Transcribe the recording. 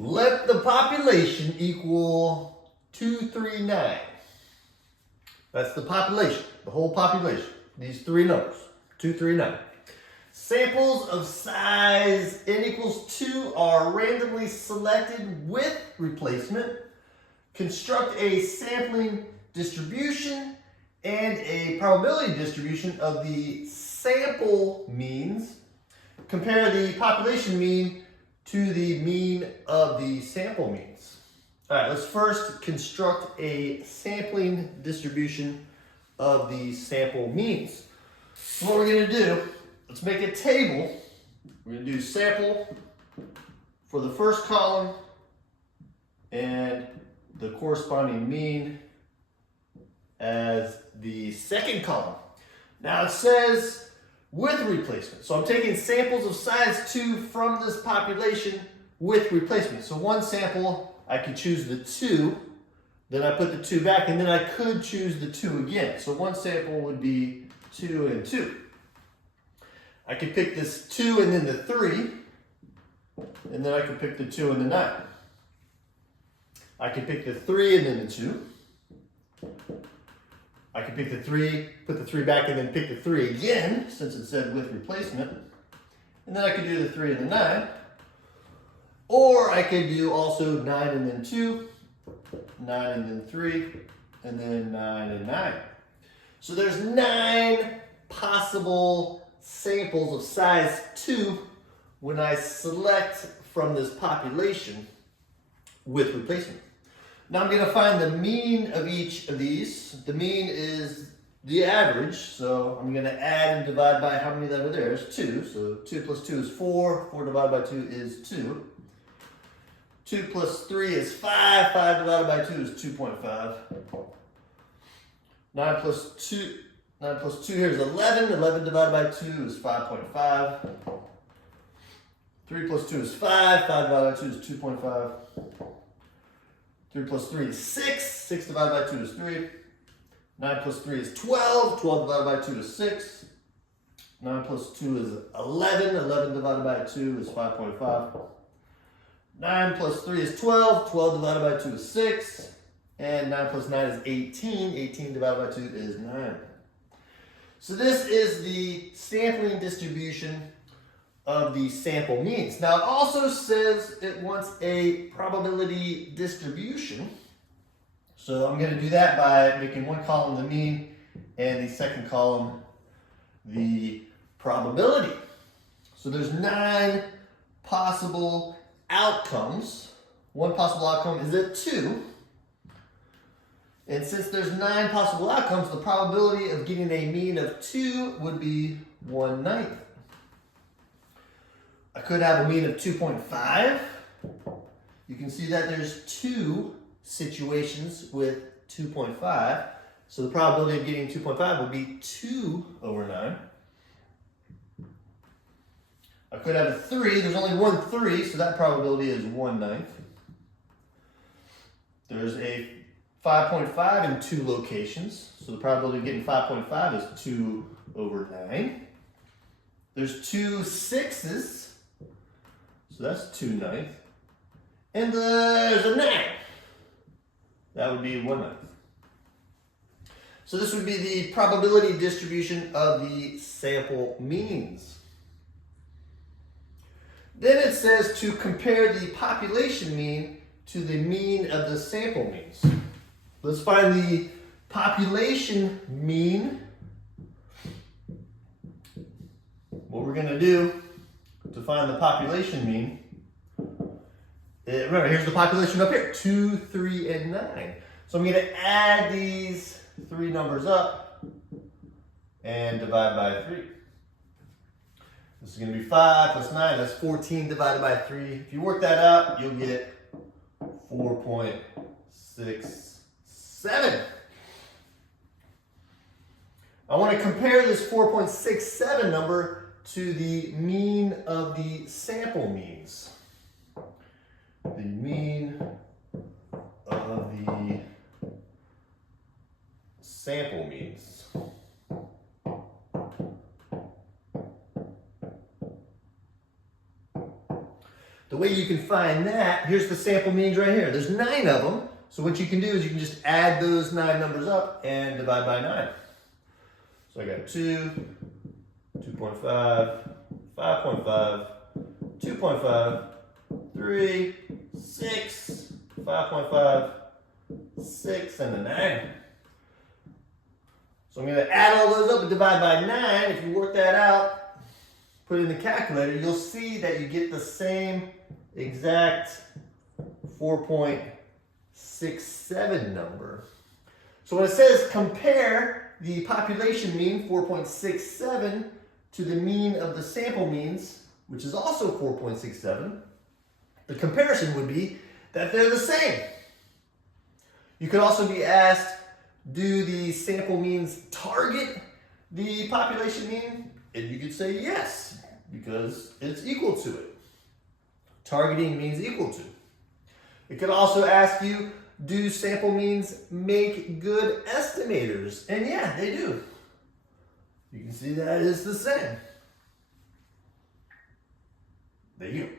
Let the population equal 239. That's the population, the whole population. These three numbers, 239. Samples of size n equals 2 are randomly selected with replacement. Construct a sampling distribution and a probability distribution of the sample means. Compare the population mean to the mean of the sample means. All right, let's first construct a sampling distribution of the sample means. So what we're going to do, let's make a table. We're going to do sample for the first column and the corresponding mean as the second column. Now it says with replacement. So I'm taking samples of size 2 from this population with replacement. So one sample, I could choose the 2, then I put the 2 back, and then I could choose the 2 again. So one sample would be 2 and 2. I could pick this 2 and then the 3, and then I could pick the 2 and the 9. I could pick the 3 and then the 2. I could pick the 3, put the 3 back, and then pick the 3 again, since it said with replacement. And then I could do the 3 and the 9. Or I could do also 9 and then 2, 9 and then 3, and then 9 and 9. So there's 9 possible samples of size 2 when I select from this population with replacement. Now I'm going to find the mean of each of these. The mean is the average, so I'm going to add and divide by how many that are there. It's 2, so 2 plus 2 is 4. 4 divided by 2 is 2. 2 plus 3 is 5. 5 divided by 2 is 2.5. 9 plus 2 here is 11. 11 divided by 2 is 5.5. 3 plus 2 is 5. 5 divided by 2 is 2.5. 3 plus 3 is 6. 6 divided by 2 is 3. 9 plus 3 is 12. 12 divided by 2 is 6. 9 plus 2 is 11. 11 divided by 2 is 5.5. 9 plus 3 is 12. 12 divided by 2 is 6. And 9 plus 9 is 18. 18 divided by 2 is 9. So this is the sampling distribution of the sample means. Now it also says it wants a probability distribution. So I'm going to do that by making one column the mean and the second column the probability. So there's 9 possible outcomes. One possible outcome is a 2. And since there's 9 possible outcomes, the probability of getting a mean of 2 would be 1/9. I could have a mean of 2.5. You can see that there's 2 situations with 2.5. So the probability of getting 2.5 would be 2 over 9. I could have a 3. There's only one 3, so that probability is 1/9. There's a 5.5 in 2 locations. So the probability of getting 5.5 is 2 over 9. There's 2 6s. So that's 2/9. And there's a 9. That would be 1/9. So this would be the probability distribution of the sample means. Then it says to compare the population mean to the mean of the sample means. Let's find the population mean. What we're going to do to find the population mean, remember, here's the population up here, 2, 3, and 9. So I'm going to add these 3 numbers up and divide by 3. This is going to be 5 plus 9, that's 14 divided by 3. If you work that out, you'll get 4.67. I want to compare this 4.67 number to the mean of the sample means. The mean of the sample means. The way you can find that, here's the sample means right here. There's 9 of them. So what you can do is you can just add those 9 numbers up and divide by 9. So I got 2, 2.5, 5.5, 2.5, 3, 6, 5.5, 6, and a 9. So I'm going to add all those up and divide by 9. If you work that out, put it in the calculator, you'll see that you get the same exact 4.67 number. So when it says compare the population mean, 4.67, to the mean of the sample means, which is also 4.67, the comparison would be that they're the same. You could also be asked, do the sample means target the population mean? And you could say yes, because it's equal to it. Targeting means equal to. It could also ask you, do sample means make good estimators? And yeah, they do. You can see that it's the same. There you go.